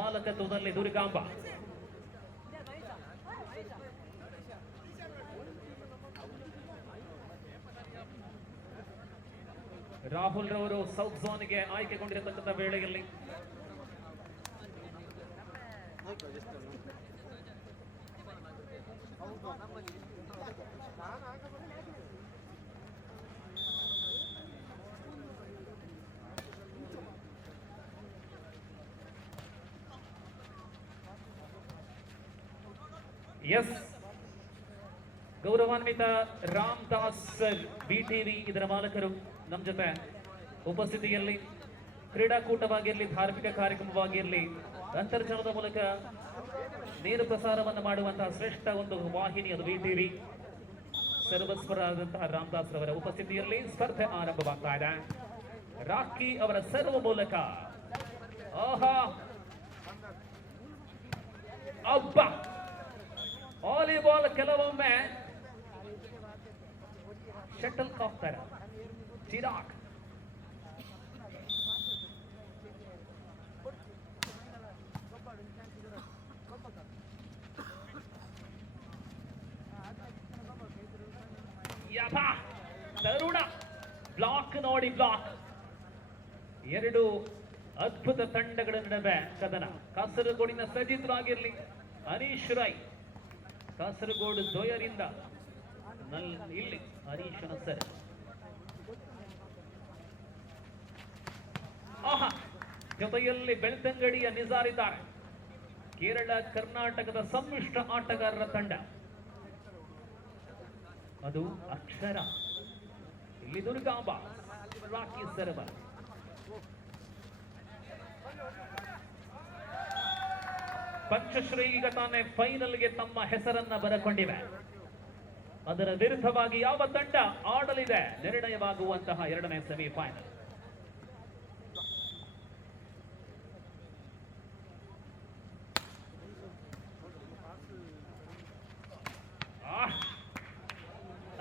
ಮಾಲಕತ್ವದಲ್ಲಿ ದುರ್ಗಾಂಬ. ರಾಹುಲ್ ರವರು ಸೌತ್ ಝೋನ್ಗೆ ಆಯ್ಕೆಗೊಂಡಿರತಕ್ಕಂಥ ವೇಳೆಯಲ್ಲಿ ಎಸ್ ಗೌರವಾನ್ವಿತ ರಾಮದಾಸ್ ಬಿಟಿವಿ ಇದರ ಮಾಲಕರು ನಮ್ಮ ಜೊತೆ ಉಪಸ್ಥಿತಿಯಲ್ಲಿ ಕ್ರೀಡಾಕೂಟವಾಗಿರಲಿ, ಧಾರ್ಮಿಕ ಕಾರ್ಯಕ್ರಮವಾಗಿರಲಿ, ಅಂತರ್ಜಾಲದ ಮೂಲಕ ನೇರ ಪ್ರಸಾರವನ್ನು ಮಾಡುವಂತಹ ಶ್ರೇಷ್ಠ ಒಂದು ವಾಹಿನಿ ಅದು ಬಿಟಿವಿ. ಸರ್ವಸ್ವರಾದಂತಹ ರಾಮದಾಸ್ ರವರ ಉಪಸ್ಥಿತಿಯಲ್ಲಿ ಸ್ಪರ್ಧೆ ಆರಂಭವಾಗ್ತಾ ಇದೆ. ರಾಕಿ ಅವರ ಸರ್ವ ಮೂಲಕ ಆಹಾ ಅಬ್ಬ ವಾಲಿಬಾಲ್ ಕೆಲವೊಮ್ಮೆ ಶಟಲ್ ಕಾಕ್ ತರ ಚಿರಾಗ್ ತರುಣ ಬ್ಲಾಕ್ ನೋಡಿ ಬ್ಲಾಕ್. ಎರಡು ಅದ್ಭುತ ತಂಡಗಳ ನಡುವೆ ಕದನ. ಕಾಸರಗೋಡಿನ ಸಜಿತ್ ಆಗಿರಲಿ, ಅನೀಶ್ ರೈ ಕಾಸರಗೋಡು ದೋಯರಿಂದ ಇಲ್ಲಿ ಹರೀಶನ ಸರ್. ಆಹಾ ಜೊತೆಯಲ್ಲಿ ಬೆಳ್ತಂಗಡಿಯ ನಿಜಾರ್ ಇದ್ದಾರೆ. ಕೇರಳ ಕರ್ನಾಟಕದ ಸಮ್ಮಿಶ್ರ ಆಟಗಾರರ ತಂಡ ಅದು ಅಕ್ಷರ. ಇಲ್ಲಿ ದುರ್ಗಾಂಬ ರಾಕಿ ಸರ್ವರ್. ಪಂಚಶ್ರೀ ಈಗ ತಾನೇ ಫೈನಲ್ಗೆ ತಮ್ಮ ಹೆಸರನ್ನ ಬರಕೊಂಡಿವೆ. ಅದರ ವಿರುದ್ಧವಾಗಿ ಯಾವ ತಂಡ ಆಡಲಿದೆ ನಿರ್ಣಯವಾಗುವಂತಹ ಎರಡನೇ ಸೆಮಿಫೈನಲ್.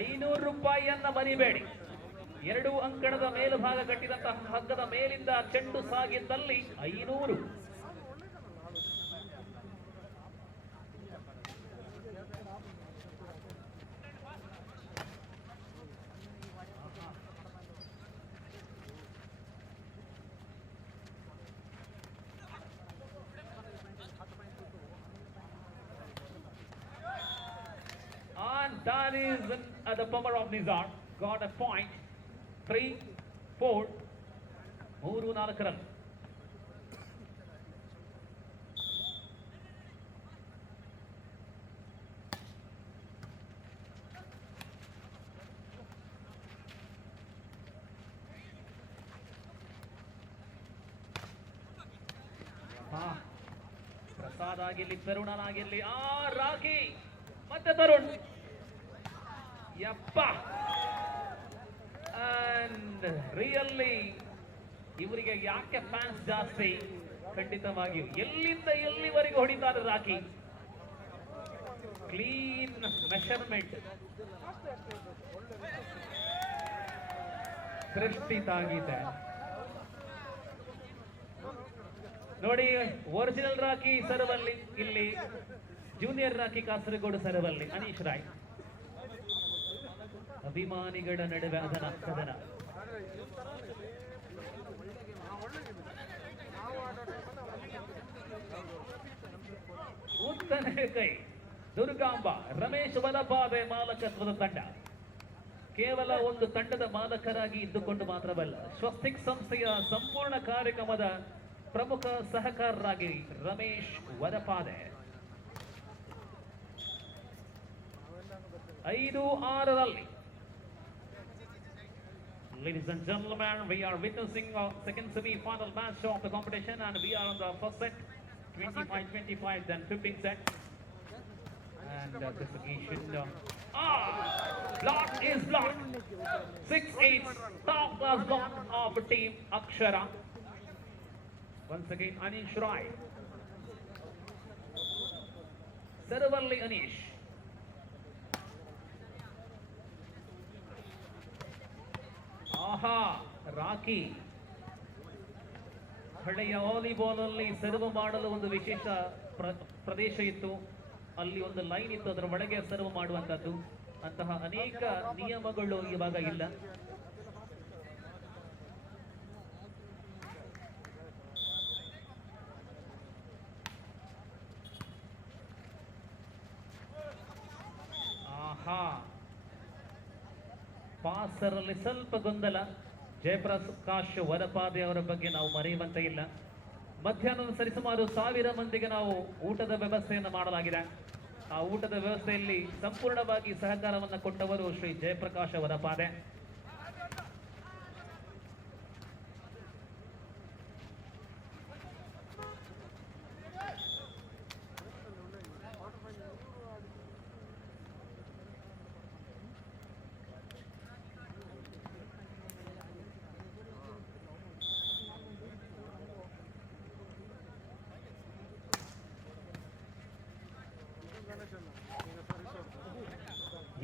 ₹500 ಮರಿಬೇಡಿ. 2 ಅಂಕಣದ ಮೇಲುಭಾಗ ಕಟ್ಟಿದಂತಹ ಹಗ್ಗದ ಮೇಲಿಂದ ಚೆಂಡು ಸಾಗಿದ್ದಲ್ಲಿ 500. That is the power of Nizar. Got a point. 3-4. 3-4 run. Prasad ಆಗಿರ್ಲಿ, ತರುಣನಾಗಿರ್ಲಿ, ರಾಕಿ ಮತ್ತೆ ತರುಣ್. ಯಪ್ಪ ಅಂಡ್ ರಿಯಲಿ ಇವರಿಗೆ ಯಾಕೆ ಫ್ಯಾನ್ಸ್ ಜಾಸ್ತಿ? ಖಂಡಿತವಾಗಿಯೂ ಎಲ್ಲಿಂದ ಎಲ್ಲಿವರೆಗೂ ಹೊಡಿತಾರೆ ರಾಕಿ. ಕ್ಲೀನ್ ಮೆಷರ್ಮೆಂಟ್ ಸೃಷ್ಟಿತಾಗಿದೆ ನೋಡಿ. ಒರಿಜಿನಲ್ ರಾಕಿ ಸರ್ವಲ್ಲಿ, ಇಲ್ಲಿ ಜೂನಿಯರ್ ರಾಕಿ ಕಾಸರಗೋಡು ಸರ್ವಲ್ಲಿ ಅನೀಶ್ ರಾಯ್. ಅಭಿಮಾನಿಗಳ ನಡುವೆ ಅದನ ಕದನ. ಉತ್ತನೇ ಕೈ ದುರ್ಗಾಂಬ. ರಮೇಶ್ ವಲಪಾದೆ ಮಾಲಕತ್ವದ ತಂಡ. ಕೇವಲ ಒಂದು ತಂಡದ ಮಾಲಕರಾಗಿ ಇದ್ದುಕೊಂಡು ಮಾತ್ರವಲ್ಲ, ಸ್ವಸ್ತಿಕ್ ಸಂಸ್ಥೆಯ ಸಂಪೂರ್ಣ ಕಾರ್ಯಕ್ರಮದ ಪ್ರಮುಖ ಸಹಕಾರರಾಗಿ Ramesh ವಲಪಾದೆ. 5-6 Ladies and gentlemen, we are witnessing a second semi-final match of the competition, and we are on the first set, 25-25, then 15 set. And this occasion, block is blocked. 6-8, top class block of team Akshara. Once again, Anish Rai. Servalli Anish. ಆಹಾ ರಾಕಿ ಹಳೆಯ volleyball ಅಲ್ಲಿ serve ಮಾಡಲು ಒಂದು ವಿಶೇಷ ಪ್ರದೇಶ ಇತ್ತು, ಅಲ್ಲಿ ಒಂದು line ಇತ್ತು, ಅದರ ಒಳಗೆ ಸರ್ವ್ ಮಾಡುವಂತದ್ದು. ಅಂತಹ ಅನೇಕ ನಿಯಮಗಳು ಇವಾಗ ಇಲ್ಲ. ಪಾಸರಲ್ಲಿ ಸ್ವಲ್ಪ ಗೊಂದಲ. ಜಯಪ್ರಕಾಶ್ ವರಪಾದೆ ಅವರ ಬಗ್ಗೆ ನಾವು ಮರೆಯುವಂತೆ ಇಲ್ಲ. ಮಧ್ಯಾಹ್ನದ ಸರಿಸುಮಾರು 1000 ಮಂದಿಗೆ ನಾವು ಊಟದ ವ್ಯವಸ್ಥೆಯನ್ನು ಮಾಡಲಾಗಿದೆ. ಆ ಊಟದ ವ್ಯವಸ್ಥೆಯಲ್ಲಿ ಸಂಪೂರ್ಣವಾಗಿ ಸಹಕಾರವನ್ನು ಕೊಟ್ಟವರು ಶ್ರೀ ಜಯಪ್ರಕಾಶ್ ವರಪಾದೆ.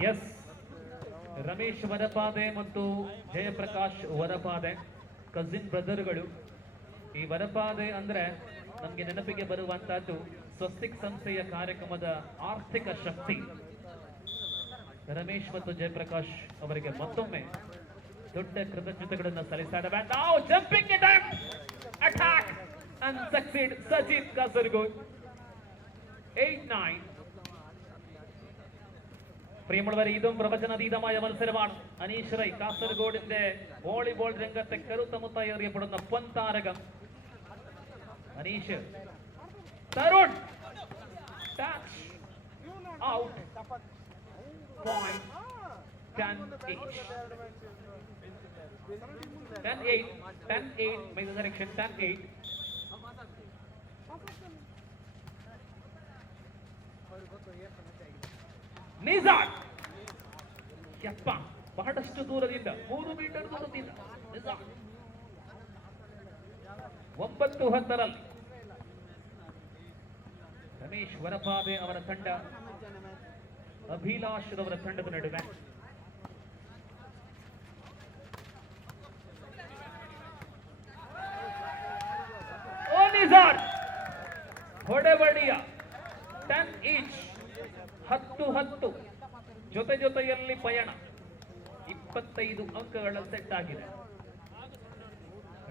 ಎಸ್, ರಮೇಶ್ ವರಪಾದೆ ಮತ್ತು ಜಯಪ್ರಕಾಶ್ ವರಪಾದೆ ಕಸಿನ್ ಬ್ರದರ್ಗಳು. ಈ ವರಪಾದೆ ಅಂದ್ರೆ ನಮಗೆ ನೆನಪಿಗೆ ಬರುವಂತಹದ್ದು ಸ್ವಸ್ತಿಕ್ ಸಂಸ್ಥೆಯ ಕಾರ್ಯಕ್ರಮದ ಆರ್ಥಿಕ ಶಕ್ತಿ. ರಮೇಶ್ ಮತ್ತು ಜಯಪ್ರಕಾಶ್ ಅವರಿಗೆ ಮತ್ತೊಮ್ಮೆ ದೊಡ್ಡ ಕೃತಜ್ಞತೆಗಳನ್ನು ಸಲ್ಲಿಸಿದ್ದಾರೆ. Now jumping attempt, attack and succeed Sajith Kasaragod. 8-9. പ്രിയമുള്ളവരെ, ഇതും പ്രവചനാതീതമായ മത്സരമാണ്. അനീഷ് റൈ കാസർഗോഡിന്റെ വോളിബോൾ രംഗത്തെ കരുത്തമുത്തായി അറിയപ്പെടുന്ന പൊൻതാരകം Aneesh. Tarun touch out. Point 10-8. 10-8 by the direction 10-8. Nizar ಯಪ್ಪ, ಬಹಳಷ್ಟು ದೂರದಿಂದ 3 ಮೀಟರ್ ದೂರದಿಂದ ನಿಜಾರ್ 9-10ರಲ್ಲಿ ರಮೇಶ್ ವರಪಾದೆ ಅವರ ತಂಡ ಅಭಿಲಾಷ್ ಅವರ ತಂಡದ ನಡುವೆ. ಓ ನಿಜಾರ್ ಹೊಡೆಬಡಿಯ 10 ಈಚ್. 10-10 ಜೊತೆಯಲ್ಲಿ ಪಯಣ. 25 ಅಂಕಗಳ ಸೆಟ್ ಆಗಿದೆ.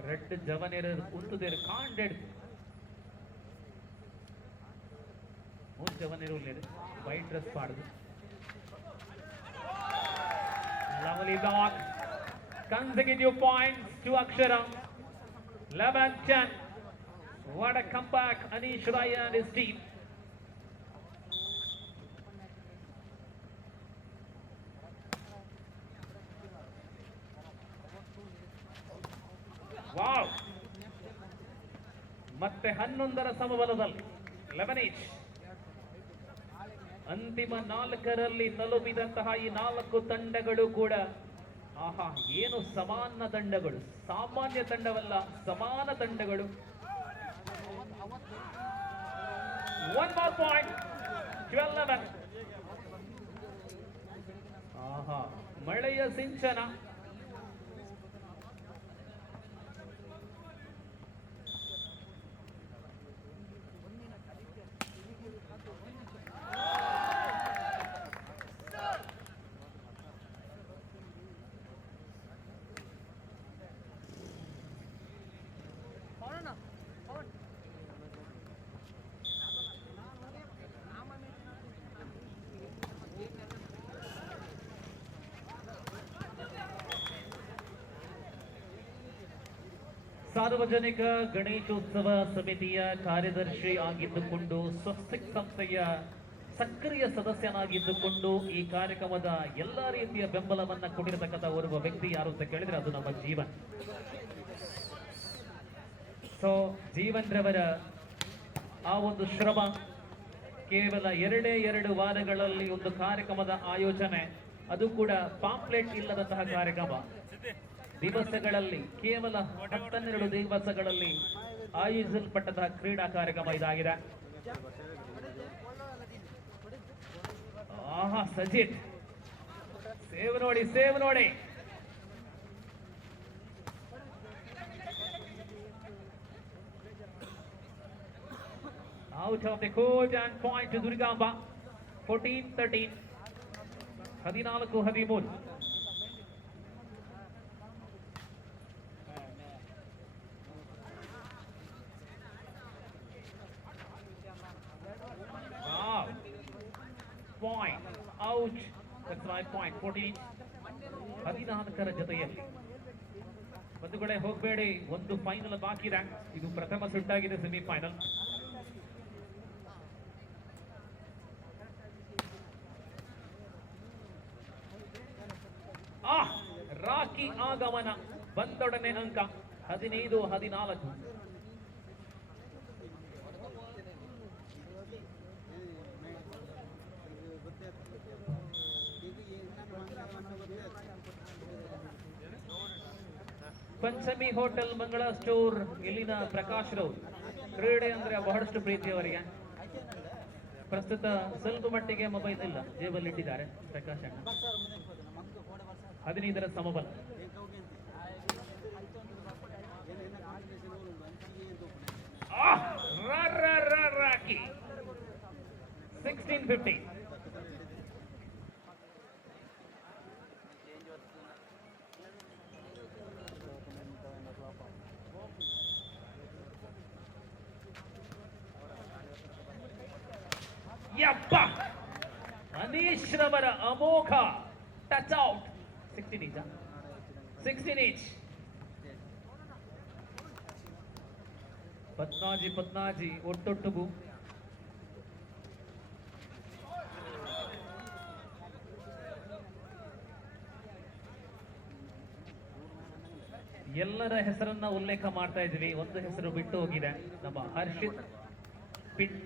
ರೆಡ್ ಜವನೇರರು ಉಂತುದೇರು ಕಾಂಡೆಡ್ದು 3 ಜವನೇರು ವೈಟ್ ಡ್ರೆಸ್ ಪಾಡುದು. Lovely block. consecutive points to Akshara. 11-10. What a comeback, Anish Rai and his team. Wow, ಮತ್ತೆ 11ರ ಸಮಬಲದಲ್ಲಿ 11 ಈಚ್. ಅಂತಿಮ 4ರಲ್ಲಿ ತಲುಪಿದಂತಹ ಈ 4 ತಂಡಗಳು ಕೂಡ ಆಹಾ, ಏನು ಸಮಾನ ತಂಡಗಳು, ಸಾಮಾನ್ಯ ತಂಡವಲ್ಲ, ಸಮಾನ ತಂಡಗಳು. 1 more point, 12-11. ಆಹಾ, ಮಳೆಯ ಸಿಂಚನ. ಸಾರ್ವಜನಿಕ ಗಣೇಶೋತ್ಸವ ಸಮಿತಿಯ ಕಾರ್ಯದರ್ಶಿ ಆಗಿದ್ದುಕೊಂಡು, ಸ್ವಸ್ತಿಕ್ ಸಂಸ್ಥೆಯ ಸಕ್ರಿಯ ಸದಸ್ಯನಾಗಿದ್ದುಕೊಂಡು ಈ ಕಾರ್ಯಕ್ರಮದ ಎಲ್ಲಾ ರೀತಿಯ ಬೆಂಬಲವನ್ನ ಕೊಟ್ಟಿರತಕ್ಕಂಥ ಓರ್ವ ವ್ಯಕ್ತಿ ಯಾರು ಅಂತ ಕೇಳಿದ್ರೆ ಅದು ನಮ್ಮ ಜೀವನ್. ಸೊ ಜೀವನ್ ರವರ ಆ ಒಂದು ಶ್ರಮ, ಕೇವಲ 2 ವಾರಗಳಲ್ಲಿ ಒಂದು ಕಾರ್ಯಕ್ರಮದ ಆಯೋಜನೆ, ಅದು ಕೂಡ ಪಾಂಪ್ಲೆಟ್ ಇಲ್ಲದಂತಹ ಕಾರ್ಯಕ್ರಮ. ದಿವಸಗಳಲ್ಲಿ, ಕೇವಲ 12 ದಿವಸಗಳಲ್ಲಿ ಆಯೋಜಿಸಲ್ಪಟ್ಟಂತಹ ಕ್ರೀಡಾ ಕಾರ್ಯಕ್ರಮ ಇದಾಗಿದೆ. ಆಹಾ, ಸಜಿತ್ ಸೇವ್ ನೋಡಿ. out of the court and point to Durgamba. 14-13. 14-13. Wow. Point. Out. That's right point. 14. 14ರ ಜೊತೆಯಲ್ಲಿ ಒಂದು ಕಡೆ ಹೋಗಬೇಡಿ, ಒಂದು ಫೈನಲ್ ಬಾಕಿ ಇದೆ. ಇದು ಪ್ರಥಮ ಸುಟ್ಟಾಗಿದೆ ಸೆಮಿಫೈನಲ್. ರಾಕಿ ಆಗಮನ ಬಂದೊಡನೆ ಅಂಕ 15-14. ಪಂಚಮಿ ಹೋಟೆಲ್ ಮಂಗಳ ಸ್ಟೋರ್ ಇಲ್ಲಿನ ಪ್ರಕಾಶ್ ರವರು. ಕ್ರೀಡೆ ಅಂದ್ರೆ ಬಹಳಷ್ಟು ಪ್ರೀತಿ ಅವರಿಗೆ. ಪ್ರಸ್ತುತ ಸ್ವಲ್ಪ ಮಟ್ಟಿಗೆ ಮೊಬೈಲ್ ಇಲ್ಲ, ಜೇಬಲ್ಲಿ ಇಟ್ಟಿದ್ದಾರೆ ಪ್ರಕಾಶ್ ಅಣ್ಣ. 15ರ ಸಮಬಲ. ರಾಕಿ 16-15. ಯಪ್ಪ, ಅನೀಶ್ ರವರ ಅಮೋಘ ಟಚ್ ಔಟ್. 16 inch 16 inch. ಪದ್ನಾಜಿ ಒಟ್ಟೊಟ್ಟುಗು. ಎಲ್ಲರ ಹೆಸರನ್ನ ಉಲ್ಲೇಖ ಮಾಡ್ತಾ ಇದ್ವಿ, ಒಂದು ಹೆಸರು ಬಿಟ್ಟು ಹೋಗಿದೆ, ನಮ್ಮ ಹರ್ಷಿತ್ ಪಿಂಡ್.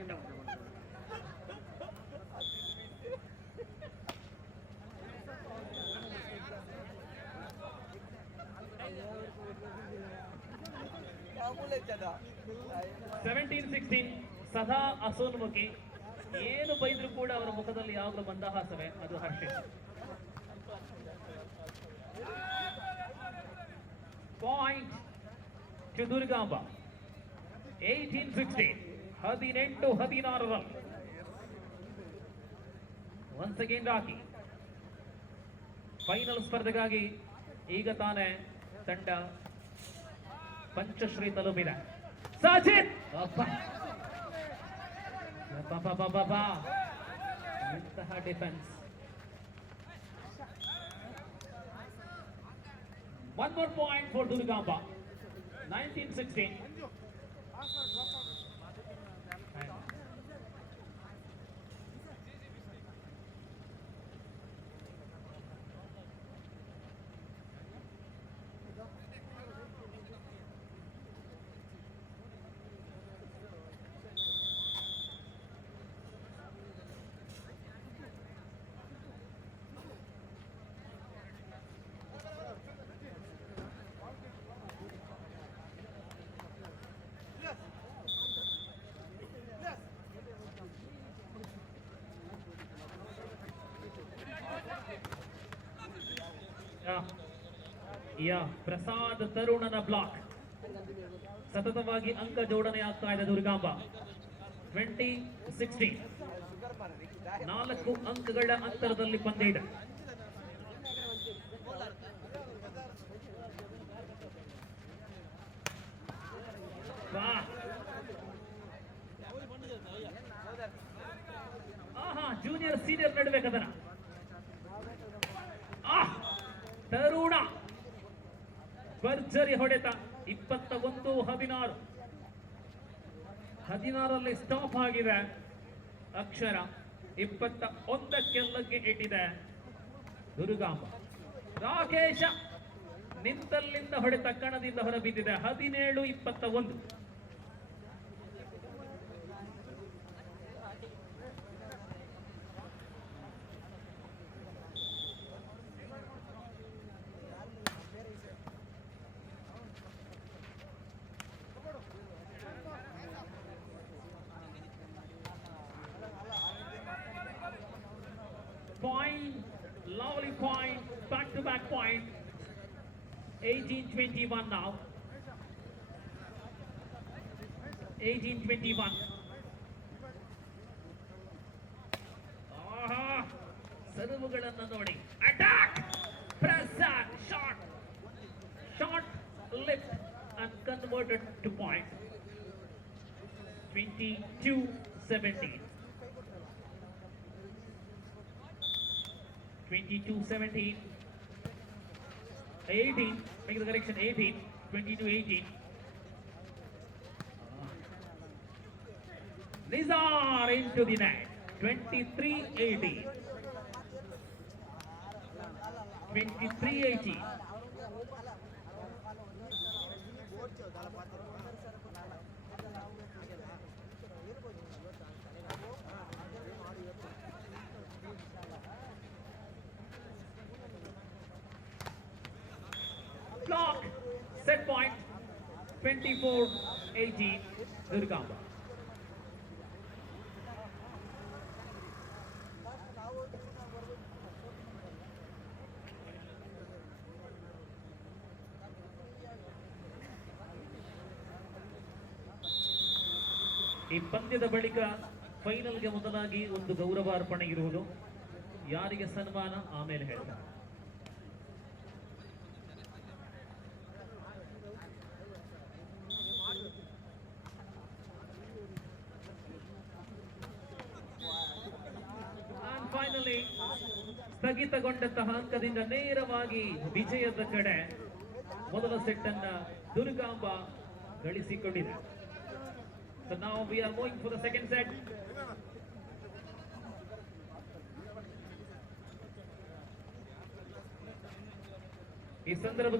ಸದಾ ಅಸೋನ್ಮುಖಿ, ಏನು ಬೈದ್ರು ಕೂಡ ಅವರ ಮುಖದಲ್ಲಿ ಯಾವಾಗಲೂ ಮಂದಹಾಸವೇ, ಅದು Harshith. Point to Durgamba. 18-16. 18-16 once again Rocky. Final ಸ್ಪರ್ಧೆಗಾಗಿ ಈಗ ತಾನೇ ತಂಡ ಪಂಚಶ್ರೀ ತಲುಪಿದೆ. ಸಾಜಿದ್ ಎಂತಹ defence. One more point for Durgamba. 19-16. Prasad ತರುಣನ ಬ್ಲಾಕ್. ಸತತವಾಗಿ ಅಂಕ ಜೋಡಣೆ ಆಗ್ತಾ ಇದೆ ದುರ್ಗಾಂಬ. 20-16. 4 ಅಂಕಗಳ ಅಂತರದಲ್ಲಿ ಪಂದ್ಯ ಇದೆ. ಜೂನಿಯರ್ ಸೀನಿಯರ್ ನಡುವೆ ಕದನ. ತರುಣ ಭರ್ಜರಿ ಹೊಡೆತ. 21-16. 16ರಲ್ಲಿ ಸ್ಟಾಪ್ ಆಗಿದೆ ಅಕ್ಷರ. 21ಕ್ಕೆ ಲಗ್ಗೆ ಇಟ್ಟಿದೆ ದುರ್ಗಾಂಬ. ರಾಕೇಶ ನಿಂತಲ್ಲಿಂದ ಹೊಡೆತ ಕಣದಿಂದ ಹೊರಬಿದ್ದಿದೆ. 17-21. Point, lovely point, back-to-back point. 18-21 now. 18-21. ಸರ್ವ್ಗಳನ್ನು ನೋಡಿ. Attack, press and shot lift and converted to point. 22-17. 22-17. 18. Make the correction. 18. 22-18. Nizar into the net. 23-18. 23-18. Block. Set point. 24-18. Durgamba. ಈ ಪಂದ್ಯದ ಬಳಿಕ ಫೈನಲ್ಗೆ ಮೊದಲಾಗಿ ಒಂದು ಗೌರವಾರ್ಪಣೆ ಇರುವುದು. ಯಾರಿಗೆ ಸನ್ಮಾನ ಆಮೇಲೆ ಹೇಳ್ತಾರೆ. ಫೈನಲಿ ಸ್ಥಗಿತಗೊಂಡಂತಹ ಅಂಕದಿಂದ ನೇರವಾಗಿ ವಿಜಯದ ಕಡೆ ಮೊದಲ ಸೆಟ್ ಅನ್ನ Durgamba ಗಳಿಸಿಕೊಂಡಿದೆ. So now we are going for the second set. ಈ ಸಂದರ್ಭದಲ್ಲಿ